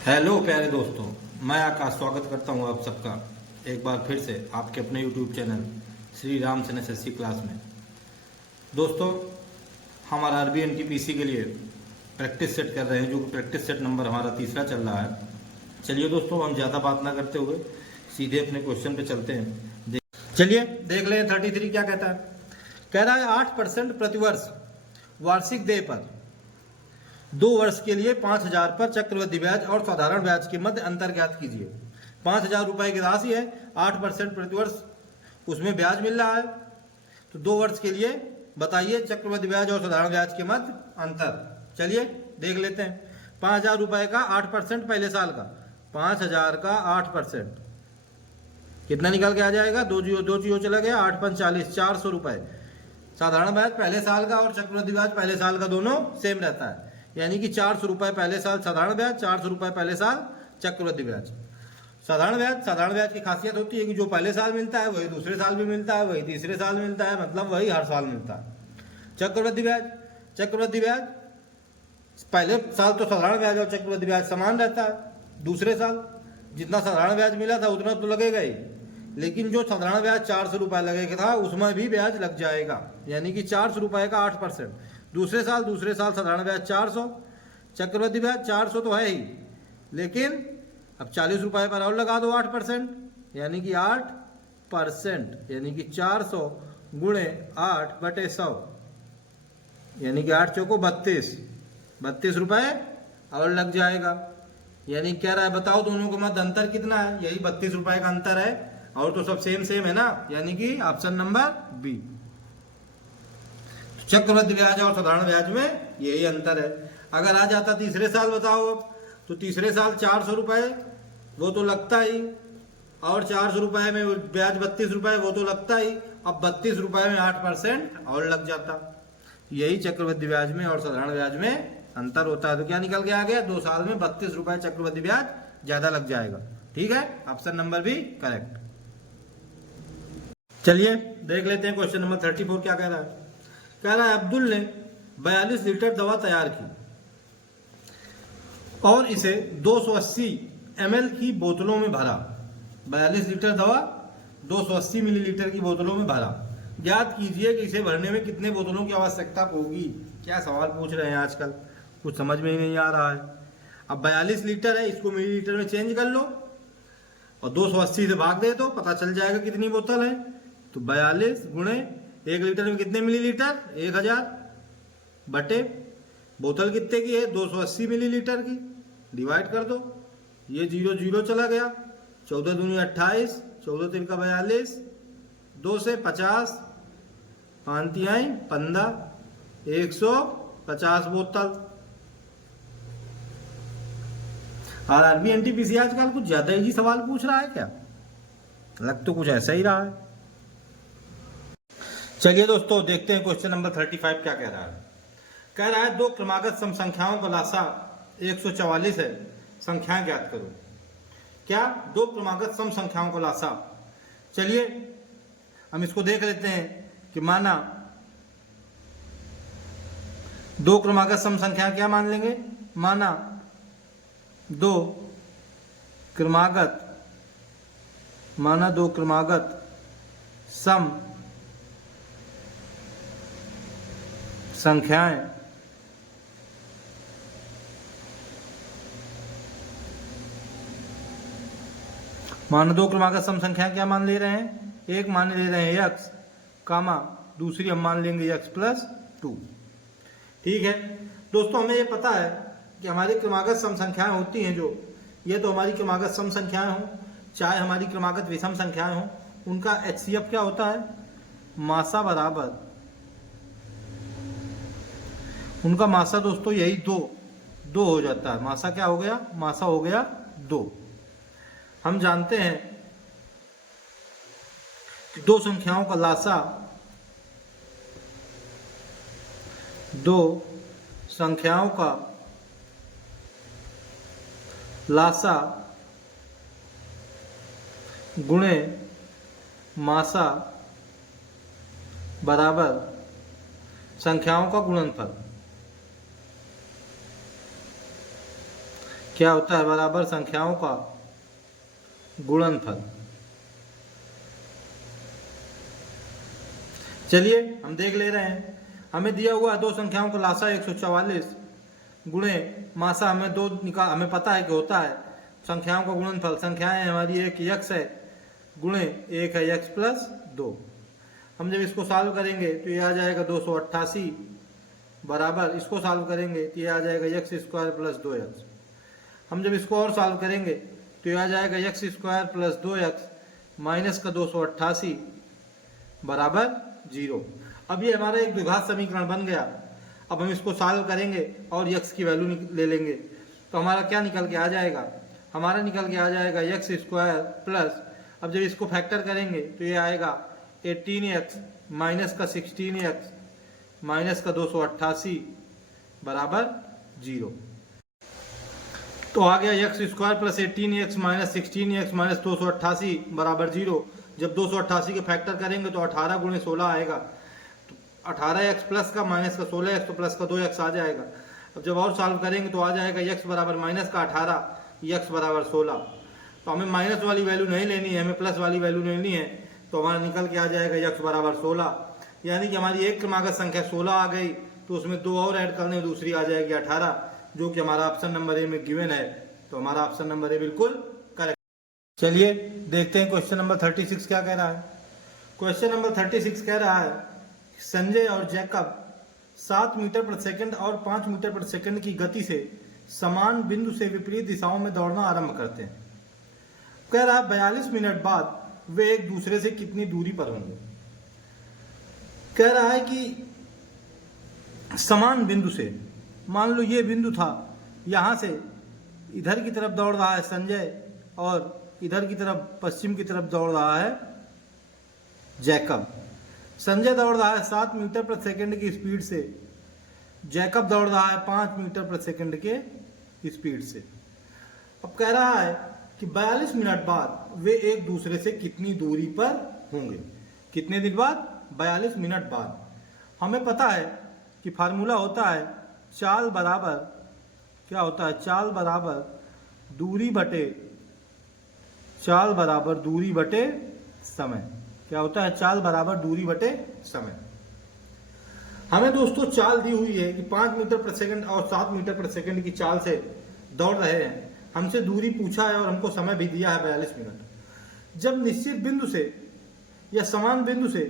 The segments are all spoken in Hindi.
हेलो प्यारे दोस्तों, मैं आकाश स्वागत करता हूं आप सबका एक बार फिर से आपके अपने YouTube channel Shri Ram Sen SSC class में। दोस्तों, हम आरआरबी एनटीपीसी के लिए प्रैक्टिस सेट कर रहे हैं, जो कि प्रैक्टिस सेट नंबर हमारा तीसरा चल रहा है। चलिए दोस्तों, हम ज़्यादा बात ना करते हुए सीधे अपने क्वेश्चन पे चलते हैं। चलिए देख लें 33 क्या कहता है। कह रहा है 8% प्रतिवर्ष वार्षिक देय पर 2 वर्ष के लिए 5,000 पर चक्रवृद्धि ब्याज और साधारण ब्याज के मध्य अंतर ज्ञात कीजिए। 5,000 रुपए की राशि है, 8% प्रतिवर्ष उसमें ब्याज मिल रहा है, तो 2 वर्ष के लिए बताइए चक्रवृद्धि ब्याज और साधारण ब्याज के मध्य अंतर। चलिए देख लेते हैं। 5,000 रुपए का 8% पहले साल का, 5,000 का 8% कितना निकल के आ जाएगा? दो जीरो चला गया, 8 5 40, 400 रुपए साधारण ब्याज पहले साल का और चक्रवृद्धि ब्याज पहले साल का दोनों सेम रहता है, यानी कि 400 रुपए पहले साल साधारण ब्याज, 400 रुपए पहले साल चक्रवृद्धि ब्याज। साधारण ब्याज की खासियत होती है कि जो पहले साल मिलता है वही दूसरे साल भी मिलता है, वही तीसरे साल मिलता है, मतलब वही हर साल मिलता है। चक्रवृद्धि ब्याज पहले साल तो साधारण ब्याज और चक्रवृद्धि ब्याज समान रहता है, दूसरे साल जितना साधारण ब्याज मिला था उतना तो लगेगा ही, लेकिन जो साधारण ब्याज 400 रुपए लगेगा था उसमें भी ब्याज लग जाएगा, यानी कि 400 रुपए का 8%। दूसरे साल साधारण ब्याज 400, चक्रवृद्धि ब्याज 400 तो है ही, लेकिन अब 40 रुपए पर और लगा दो 8%, यानी कि 8%, यानी कि 400 गुणे 8/100, यानी कि 8 चौको 32 रुपए और लग जाएगा। यानी कह रहा है बताओ दोनों के मध्य अंतर कितना है? यही 32 रुपए का अंतर है, और तो सब सेम है ना, यानी कि ऑप्शन नंबर बी। चक्रवृद्धि ब्याज और साधारण ब्याज में यही अंतर है। अगर आ जाता तीसरे साल, बताओ अब, तो तीसरे साल 400 रुपए वो तो लगता ही, और 400 रुपए में ब्याज 32 रुपए वो तो लगता ही, अब 32 रुपए में 8% और लग जाता। यही चक्रवृद्धि ब्याज में और साधारण ब्याज में अंतर होता है। तो क्या निकल के आ गया? 2 साल में 32 रुपए चक्रवृद्धि ब्याज ज्यादा लग जाएगा। ठीक है, ऑप्शन नंबर भी करेक्ट। चलिए देख लेते हैं क्वेश्चन नंबर 34 क्या कह रहा है। कह रहा है अब्दुल ने 42 लीटर दवा तैयार की और इसे 280 ml की बोतलों में भरा। 42 लीटर दवा 280 मिलीलीटर की बोतलों में भरा। ज्ञात कीजिए कि इसे भरने में कितने बोतलों की आवश्यकता होगी। क्या सवाल पूछ रहे हैं आजकल, कुछ समझ में ही नहीं आ रहा है। अब 42 लीटर है, इसको मिलीलीटर में चेंज कर लो और 280 से भाग दे दो, पता चल जाएगा कितनी बोतल है। तो 42 गुणे 1 लीटर में कितने मिलीलीटर? 1000 बटे बोतल कितने की है? 280 मिलीलीटर की, डिवाइड कर दो। ये 0 0 चला गया, 14 दूनी 28, 14 3 का 42, 2 से 50, 5 तिहाई 15, 150 बोतल। आरआरबी एनटीपीसी आजकल कुछ ज्यादा ही सवाल पूछ रहा है क्या? लग तो कुछ ऐसा ही रहा है। चलिए दोस्तों देखते हैं क्वेश्चन नंबर 35 क्या कह रहा है। कह रहा है 2 क्रमागत सम संख्याओं का लासा 144 है, संख्याएं ज्ञात करो। क्या? 2 क्रमागत सम संख्याओं का लासा। चलिए हम इसको देख लेते हैं कि माना 2 क्रमागत सम संख्या क्या मान लेंगे? माना 2 क्रमागत सम संख्याएं मानो 2 क्रमागत सम संख्याएं क्या मान ले रहे हैं? एक मान ले रहे हैं x, कामा दूसरी हम मान लेंगे x+2। ठीक है दोस्तों, हमें ये पता है कि हमारी क्रमागत सम संख्याएं होती हैं, जो ये तो हमारी क्रमागत सम संख्याएं हों चाहे हमारी क्रमागत विषम संख्याएं हों, उनका HCF क्या होता है? मासा बराबर, उनका मासा दोस्तों यही 2 हो जाता है। मासा क्या हो गया? मासा हो गया 2। हम जानते हैं कि 2 संख्याओं का लासा 2 संख्याओं का लासा गुणे मासा बराबर संख्याओं का गुणनफल। क्या होता है, बराबर संख्याओं का गुणनफल। चलिए हम देख ले रहे हैं। हमें दिया हुआ दो संख्याओं का लासा 144 गुणे मासा हमें दो निकाल, हमें पता है कि होता है संख्याओं का गुणनफल। संख्याएं हमारी एक x है गुणे एक है x प्लस 2। हम जब इसको सॉल्व करेंगे तो ये आ जाएगा 288 बराबर, इसको सॉल्व करेंगे तो ये आ जाएगा x स्क्वायर प्लस 2x। हम जब इसको और सॉल्व करेंगे तो ये आ जाएगा x square plus 2x minus का 288 बराबर 0। अब ये हमारा एक द्विघात समीकरण बन गया। अब हम इसको सॉल्व करेंगे और x की वैल्यू ले लेंगे तो हमारा क्या निकल के आ जाएगा, हमारा निकल के आ जाएगा x स्क्वायर प्लस, अब जब इसको फैक्टर करेंगे तो ये आएगा 18x माइनस का 16x माइनस का 288 बराबर 0। तो आ गया x square plus 18x minus 16x minus 288 बराबर 0। जब 288 के फैक्टर करेंगे तो 18 गुणे 16 आएगा, तो 18x प्लस का माइनस का 16x तो प्लस का 2x आ जाएगा। अब जब और सॉल्व करेंगे तो आ जाएगा x बराबर माइनस का 18 x बराबर 16। तो हमें माइनस वाली वैल्यू नहीं लेनी है, हमें प्लस वाली वैल्यू लेनी है। तो हमारा निकल के आ जाएगा x बराबर 16, यानी कि हमारी एक क्रमागत संख्या 16 आ गई। तो उसमें दो और ऐड करने, दूसरी आ जाएगी 18, जो कि हमारा ऑप्शन नंबर ए में गिवन है। तो हमारा ऑप्शन नंबर ए बिल्कुल करेक्ट। चलिए देखते हैं क्वेश्चन नंबर 36 क्या कह रहा है। क्वेश्चन नंबर 36 कह रहा है संजय और जैकब 7 मीटर प्रति सेकंड और 5 मीटर प्रति सेकंड की गति से समान बिंदु से विपरीत दिशाओं में दौड़ना आरंभ करते हैं। कह रहा है 42 मिनट बाद वे एक दूसरे से कितनी दूरी पर होंगे। कह रहा है कि समान बिंदु से, मान लो ये बिंदु था, यहां से इधर की तरफ दौड़ रहा है संजय और इधर की तरफ पश्चिम की तरफ दौड़ रहा है जैकब। संजय दौड़ रहा है 7 मीटर प्रति सेकंड की स्पीड से, जैकब दौड़ रहा है 5 मीटर प्रति सेकंड के स्पीड से। अब कह रहा है कि 42 मिनट बाद वे एक दूसरे से कितनी दूरी पर होंगे। कितने दिन बाद? 42 मिनट बाद। हमें पता है कि फार्मूला होता है चाल बराबर, क्या होता है, चाल बराबर दूरी बटे, चाल बराबर दूरी बटे समय। क्या होता है? चाल बराबर दूरी बटे समय। हमें दोस्तों चाल दी हुई है कि 5 मीटर प्रति सेकंड और 7 मीटर प्रति सेकंड की चाल से दौड़ रहे हैं। हमसे दूरी पूछा है और हमको समय भी दिया है 42 मिनट। जब निश्चित बिंदु से या समान बिंदु से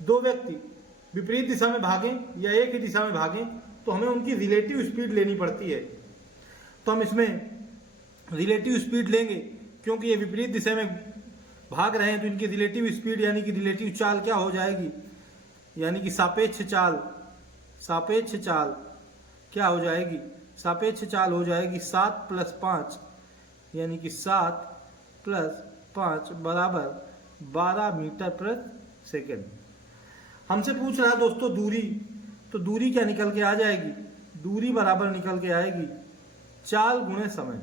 दो व्यक्ति विपरीत दिशा में भागें या एक ही दिशा में भागें तो हमें उनकी रिलेटिव स्पीड लेनी पड़ती है। तो हम इसमें रिलेटिव स्पीड लेंगे, क्योंकि ये विपरीत दिशा में भाग रहे हैं तो इनकी रिलेटिव स्पीड यानी कि रिलेटिव चाल क्या हो जाएगी, यानी कि सापेक्ष चाल, सापेक्ष चाल क्या हो जाएगी, सापेक्ष चाल हो जाएगी 7 + 5 यानी कि 7 + 5 बराबर 12 मीटर प्रति सेकंड। हमसे पूछ रहा है दोस्तों दूरी, तो दूरी क्या निकल के आ जाएगी, दूरी बराबर निकल के आएगी चाल गुणे समय,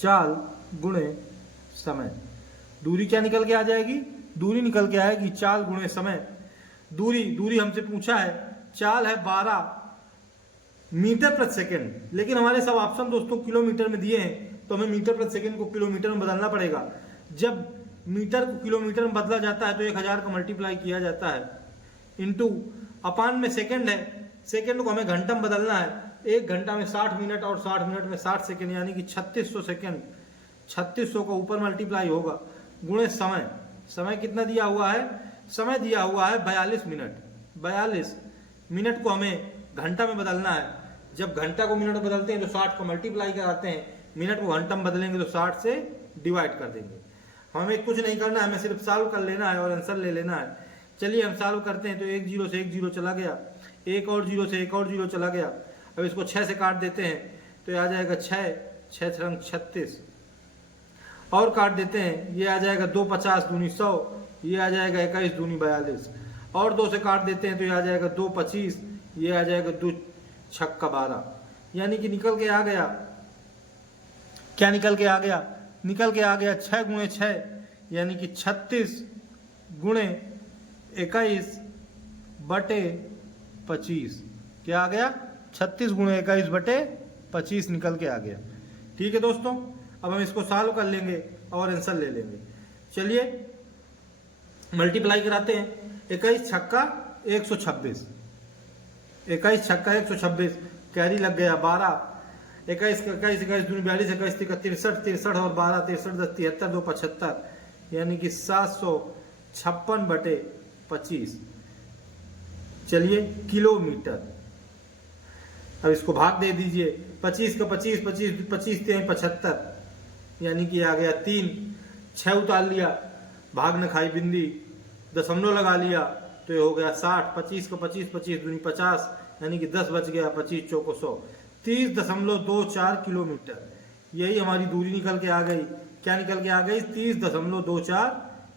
चाल गुणे समय। दूरी क्या निकल के आ जाएगी, दूरी निकल के आएगी चाल गुणे समय। दूरी हमसे पूछा है, चाल है 12 मीटर प्रति सेकंड, लेकिन हमारे सब ऑप्शन दोस्तों किलोमीटर में दिए हैं तो हमें मीटर प्रति सेकंड को किलोमीटर में बदलना पड़ेगा। जब मीटर को किलोमीटर में बदला जाता है तो 1000 का मल्टीप्लाई किया जाता है इंटू अपान में सेकंड है, सेकंड को हमें घंटा में बदलना है। 1 घंटा में 60 मिनट और 60 मिनट में 60 सेकंड यानी कि 3600 सेकंड, 3600 का ऊपर मल्टीप्लाई होगा गुणे समय। समय कितना दिया हुआ है, समय दिया हुआ है 42 मिनट। 42 मिनट को हमें घंटा में बदलना है। जब घंटा को मिनट में बदलते हैं तो 60 को मल्टीप्लाई कराते हैं, मिनट को घंटा में बदलेंगे तो 60 से डिवाइड कर देंगे। हमें कुछ नहीं करना है, हमें सिर्फ सॉल्व कर लेना है और आंसर ले लेना है। चलिए हम सॉल्व करते हैं। तो 1 0 से 1 0 चला गया, एक और 0 से एक और 0 चला गया। अब इसको 6 से काट देते हैं तो ये आ जाएगा 6, 6 × 36 और काट देते हैं, ये आ जाएगा 2 50 दूनी 100, ये आ जाएगा 21 दूनी 42 और 2 से काट देते हैं तो ये आ जाएगा 2 25, ये आ जाएगा 2 छक्का 12, यानी कि निकल के आ गया, क्या निकल के आ गया, निकल के आ गया 6 × 6 यानी कि 36 × 21 बटे 25। क्या आ गया, 36 × 21 बटे 25 निकल के आ गया। ठीक है दोस्तों, अब हम इसको सॉल्व कर लेंगे और आंसर ले लेंगे। चलिए मल्टीप्लाई कराते हैं। 21 छक्का 126, 21 छक्का 126, कैरी लग गया 12, 21 21 22 42 21 63 63 और 12 63 10 73 2 75, यानी कि 756/25। चलिए किलोमीटर। अब इसको भाग दे दीजिए। 25 का 25 25 25 75, यानी कि आ गया 3, 6 उतार लिया, भाग न खाई बिंदी, दशमलव लगा लिया तो ये हो गया 60। 25 का 25 25 दूनी 50, यानी कि 10 बच गया, 25 चौको 100, 30.24 किलोमीटर। यही हमारी दूरी निकल के आ गई। क्या निकल के आ गई? 30.24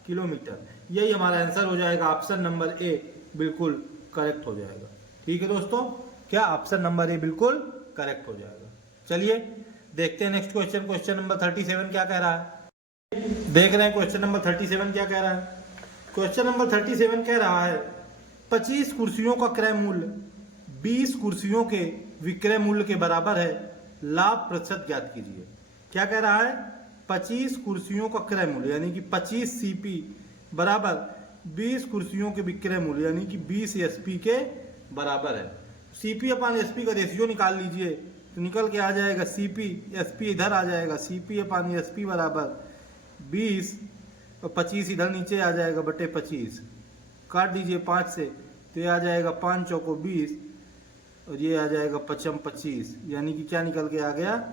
किलोमीटर। यही हमारा आंसर हो जाएगा। ऑप्शन नंबर ए बिल्कुल करेक्ट हो जाएगा। ठीक है दोस्तों, क्या ऑप्शन नंबर ए बिल्कुल करेक्ट हो जाएगा। चलिए देखते हैं नेक्स्ट क्वेश्चन। क्वेश्चन नंबर 37 क्या कह रहा है? देख रहे हैं क्वेश्चन नंबर 37 क्या कह रहा है। क्वेश्चन नंबर 37 कह रहा है 25 कुर्सियों का क्रय मूल्य 20 कुर्सियों के विक्रय मूल्य के बराबर है, लाभ प्रतिशत ज्ञात कीजिए। क्या कह रहा है? 25 कुर्सियों का क्रय मूल्य यानी कि 25 सीपी बराबर 20 कुर्सियों के विक्रय मूल्य यानी कि 20 एसपी के बराबर है। सीपी अपान एसपी का रेशियो निकाल लीजिए तो निकल के आ जाएगा सीपी एसपी इधर आ जाएगा, सीपी अपान एसपी बराबर 20 और 25 इधर नीचे आ जाएगा बटे 25, काट दीजिए 5 से तो ये आ जाएगा 5 चौको 20 और ये आ जाएगा 5 25, यानी कि क्या निकल के आ गया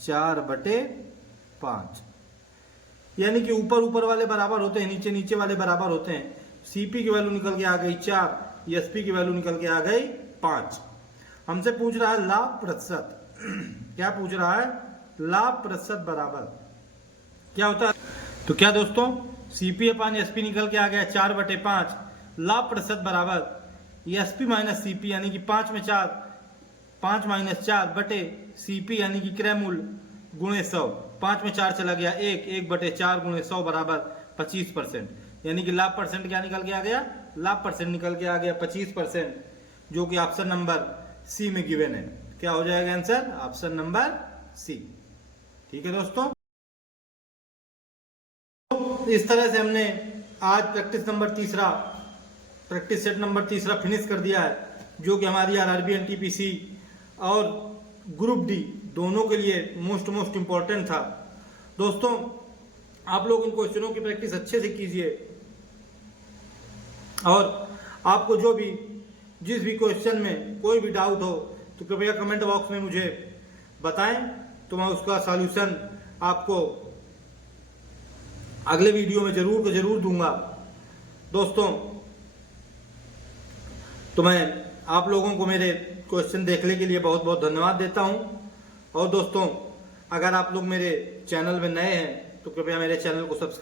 4/5, यानी कि ऊपर ऊपर वाले बराबर होते हैं, नीचे नीचे वाले बराबर होते हैं। सीपी की वैल्यू निकल के आ गई 4, एसपी की वैल्यू निकल के आ गई 5। हमसे पूछ रहा है लाभ प्रतिशत। क्या पूछ रहा है? लाभ प्रतिशत बराबर क्या होता है? तो क्या दोस्तों, सीपी अपान एसपी निकल के आ गया 4/5, लाभ प्रतिशत बराबर एसपी माइनस सीपी यानी कि 5 में 4, 5 - 4 बटे सीपी यानी कि क्रय मूल्य गुणे 100, 5 में 4 चला गया 1, 1/4 गुणे 100 बराबर 25%, यानी कि लाभ परसेंट क्या निकल के आ गया? लाभ परसेंट निकल के आ गया 25%, जो कि ऑप्शन नंबर सी में गिवन है। क्या हो जाएगा आंसर? Option number C. ठीक है दोस्तों, इस तरह से हमने आज प्रैक्टिस सेट नंबर तीसरा फिनिश कर दिया है, जो कि हमारी आरआरबी एनटीपीसी और ग्रुप डी दोनों के लिए मोस्ट इंपॉर्टेंट था। दोस्तों आप लोग इन क्वेश्चनों की प्रैक्टिस अच्छे से कीजिए और आपको जिस भी क्वेश्चन में कोई भी डाउट हो तो कृपया कमेंट बॉक्स में मुझे बताएं, तो मैं उसका सॉल्यूशन आपको अगले वीडियो में जरूर दूंगा। दोस्तों तो मैं आप लोगों को मेरे क्वेश्चन देखने के लिए बहुत बहुत धन्यवाद देता हूं। और दोस्तों अगर आप लोग मेरे चैनल में नए हैं तो कृपया मेरे चैनल को सब्सक्राइब